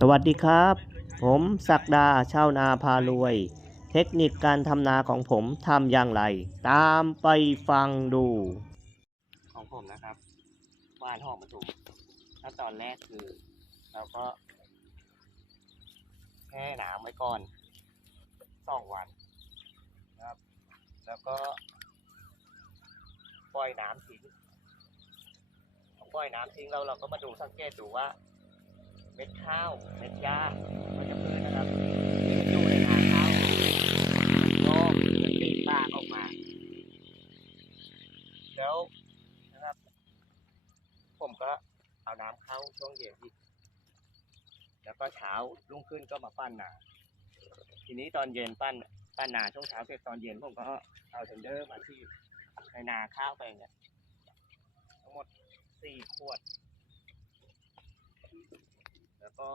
สวัสดีครับ ผมศักดาชาวนาพารวย เทคนิคการทำนาของผมทำอย่างไร ตามไปฟังดู ของผมนะครับวานหอมมาถูกถ้าตอนแรกคือ เราก็แช่น้ำไว้ก่อนสองวันนะครับ แล้วก็ปล่อยน้ำทิ้งปล่อยน้ำทิ้งแล้วเราก็มาดูสังเกตดูว่า เม็ดข้าวเม็ดหญ้ามันจะพืชนะครับอยู่ในนาข้าวกมันติดปากออกมา แล้วนะครับ ผมก็เอาน้ำเข้าช่วงเย็นอีกแล้วก็เช้ารุ่งขึ้นก็มาปั้นนาทีนี้ตอนเย็นปั้นปั้นนาช่วงเช้าเสร็จตอนเย็นผมก็เอาเทนเดอร์มาที่ในนาข้าวไปเนี่ยทั้งหมดสี่ขวด ก็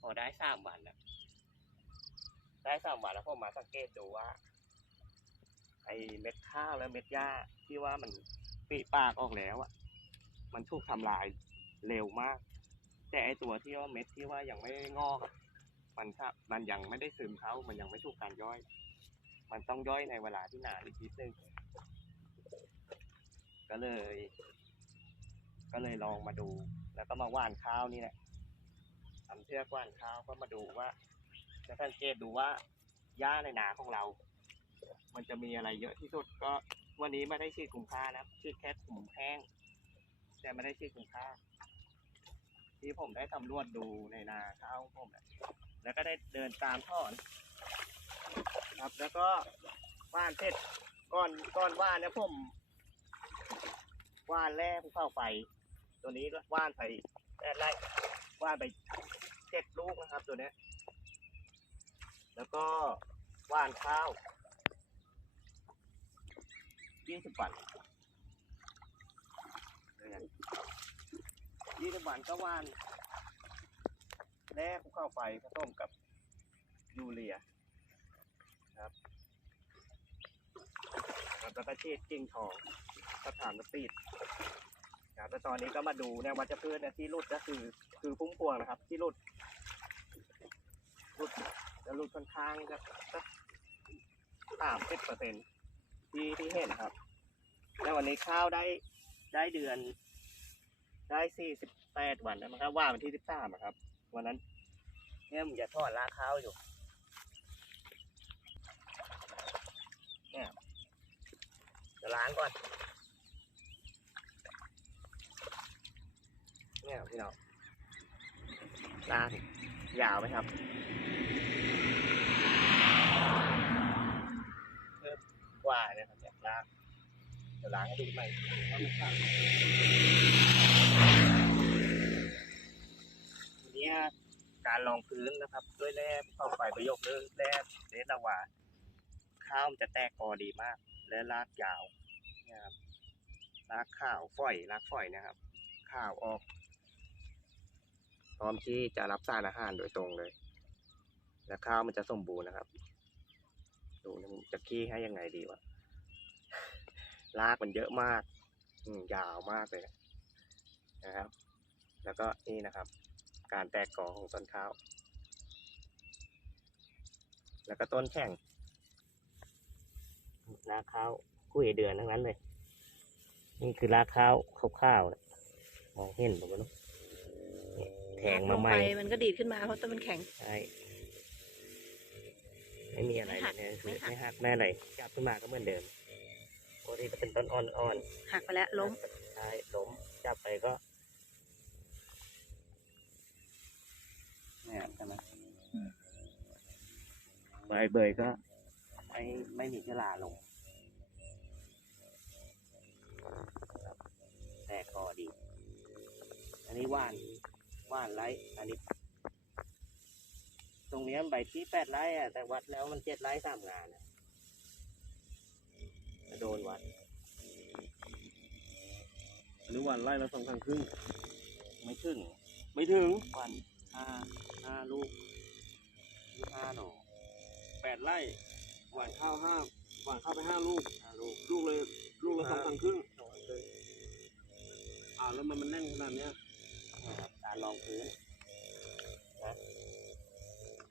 พอได้สามวันนะได้สามวันแล้วผมมาสังเกตดูว่า ไอเม็ดข้าวและเม็ดหญ้าที่ว่ามันปีปากออกแล้วอะมันถูกทำลายเร็วมาก แต่ไอตัวที่ว่าเม็ดที่ว่ายังไม่งอกอะมันมันยังไม่ได้ซึมเขามันยังไม่ถูกการย่อย มันต้องย่อยในเวลาที่นานอีกนิดนึงก็เลย ก็เลยลองมาดู แล้วก็มาว่านข้าวนี่แหละ ทำเชือกว่านข้าวก็มาดูว่าจะสังเกตดูว่าหญ้าในนาของเรา มันจะมีอะไรเยอะที่สุดก็วันนี้ไม่ได้ฉีดกลุ่มค่านะฉีดแค่กลุ่มแห้ง แต่ไม่ได้ฉีดกลุ่มค่าที่ผมได้สำรวจดูในนาข้าวของผมนะแล้วก็ได้เดินตามท่อนครับ แล้วก็ว่านเสร็จก่อนก่อนว่านเนี่ยผมว่านแร่ภูเขาไฟ ตัวนี้ว่านไปแร่ไร่ว่านไปเจ็ดลูกนะครับตัวนี้ แล้วก็ว่านข้าวยี่สิบวันยี่สิบวันก็ว่านแร่ภูเข้าไฟผสมกับยูเรียครับกับแล้วก็เช็ดกิ้งทองก็ถามกระปีด ครับแล้วตอนนี้ก็มาดูเนี่ยวัชพืชเนี่ยที่รุดก็คือ คือพุ่มพวงนะครับ ที่รุดรุดจะรุดค่อนข้างจะสักสามสิบเปอร์เซ็นที่ที่เห็นครับ แล้ววันนี้ข้าวได้ได้เดือน ได้สี่สิบแปดวันแล้วมั้งครับว่าวันที่สิบสามครับ วันนั้นเนี่ยผมจะทอดลากข้าวอยู่เนี่ยจะล้างก่อนี่ยพี่น้องลากยาวไหมครับเพิ่มกว่าเนะครับเนี่ยลากเดี๋ยวล้างให้ดูใหม่ทีเนี้ยการรองพื้นนะครับ ด้วยแร่เข้าไปประโยคเรื่องแร่เดนาวาข้าวมันจะแตกกอดีมาก และรากยาวนี่ยครับรากข้าวฝอยรากฝอยนะครับ ข้าวออก พร้อมที่จะรับสารอาหารโดยตรงเลย และข้าวมันจะสมบูรณ์นะครับ ดูนะผมจะขี้ให้ยังไงดีวะรากมันเยอะมาก อืมยาวมากเลยนะครับ แล้วก็นี่นะครับ การแตกกอของต้นข้าว แล้วก็ต้นแข่งรากข้าวคุยเดือนทั้งนั้นเลย นี่คือรากข้าวข้าวๆนะมองเห็นผมก็รู้เนี่ย แทงมาใหม่ลไปมันก็ดีดขึ้นมาเพราะต้นมันแข็งใช่ไม่มีอะไรไม่หักเลยไม่เนี่ยหักไม่หักแม่อะไรจับขึ้นมาก็เหมือนเดิมปกติจะเป็นต้นอ่อนหักไปแล้วๆล้มใช่ล้มจับไปก็เนี่ยใช่ไหมใบเบยก็ไม่ไม่มีเชื้อราลงครับแต่ก็ดี อันนี้ว่าน ว่านไรอันนี้ ตรงเนี้ยใบที่แปดไร่อะแต่วัดแล้วมันเจ็ดไร่สามงานอะจะโดนวัดหรือวันไล่ละสองครั้งครึ่งไม่ถึงไม่ถึงวันห้าห้าลูกลูกห้าหน่อแปดไร่หวานข้าวห้าหวานข้าวไปห้าลูกห้าลูกลูกเลยลูกละสองครั้งครึ่งสองครึ่งอ่าแล้วมันมันแน่นขนาดเนี้ย นะครับการรองพื้นนะ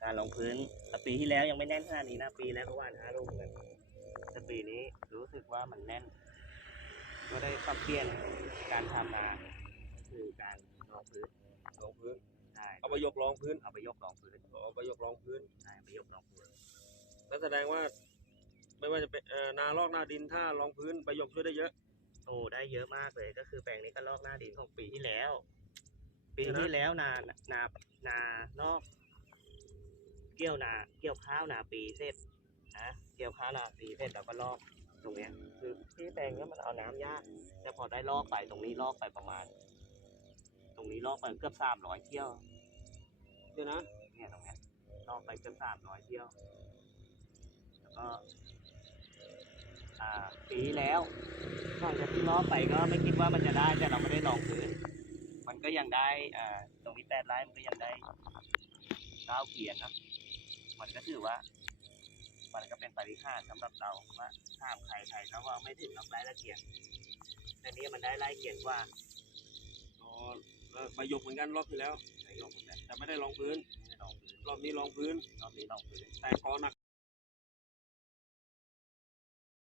กา รลงพื้นแต่ปีที่แล้วยังไม่แน่นขนาดนี้นะ ปีแล้วก็หว่านห้าลูกเหมือนกันแต่ปีนี้รู้สึกว่ามันแน่น ก็ได้ปรับเปลี่ยนการทำนาคือการลงพื้นรองพื้นใช่เอาไปยกรองพื้นเอาไปยกรองพื้นเอาไปยกรองพื้นใช่ไปยกรองพื้นนั่นแสดงว่า ไม่ว่าจะเป็นเอ่อนาลอกนาดินถ้ารองพื้นใบหยกช่วยได้เยอะโอ้ได้เยอะมากเลย ก็คือแปลงนี้ก็ลอกหน้าดินของปีที่แล้ว ปีเดี๋ยวนะที่แล้วนานา นาลอก เกี่ยวนาเกี่ยวข้าวนาปีเสร็จนะเกี่ยวข้าวนาปีเสร็จแล้วก็ลอกตรงเนี้ยคือที่แปลงเนี้ยมันเอาน้ำยากแต่พอได้ลอกไปตรงนี้ลอกไปประมาณ ตรงนี้ลอกไปเกือบสามร้อยเที่ยวเดี๋ยวนะเนี่ยตรงเนี้ยลอกไปเกือบสามร้อยเที่ยว แล้วก็ อ่าปีแล้วหลังจากที่ลอกไปก็ไม่คิดว่ามันจะได้แต่เราไม่ได้ลองพื้นมันก็ยังได้อ่าตรงนี้แปดไร่มันก็ยังได้เก้าเกียร์นะ มันก็ถือว่า มันก็เป็นปริหารสำหรับเราว่าห้ามใครใครเขาว่าไม่ถึงรับไร่ละเกียร์แต่นี้มันได้ไร่เกียร์กว่าอ๋อเออใบหยกเหมือนกันรอบที่แล้วนายกเหมือนกันแต่ไม่ได้รองพื้นไม่ได้ลองพื้นรอบนี้รองพื้นรอบนี้ลองพื้นแต่กอหนัก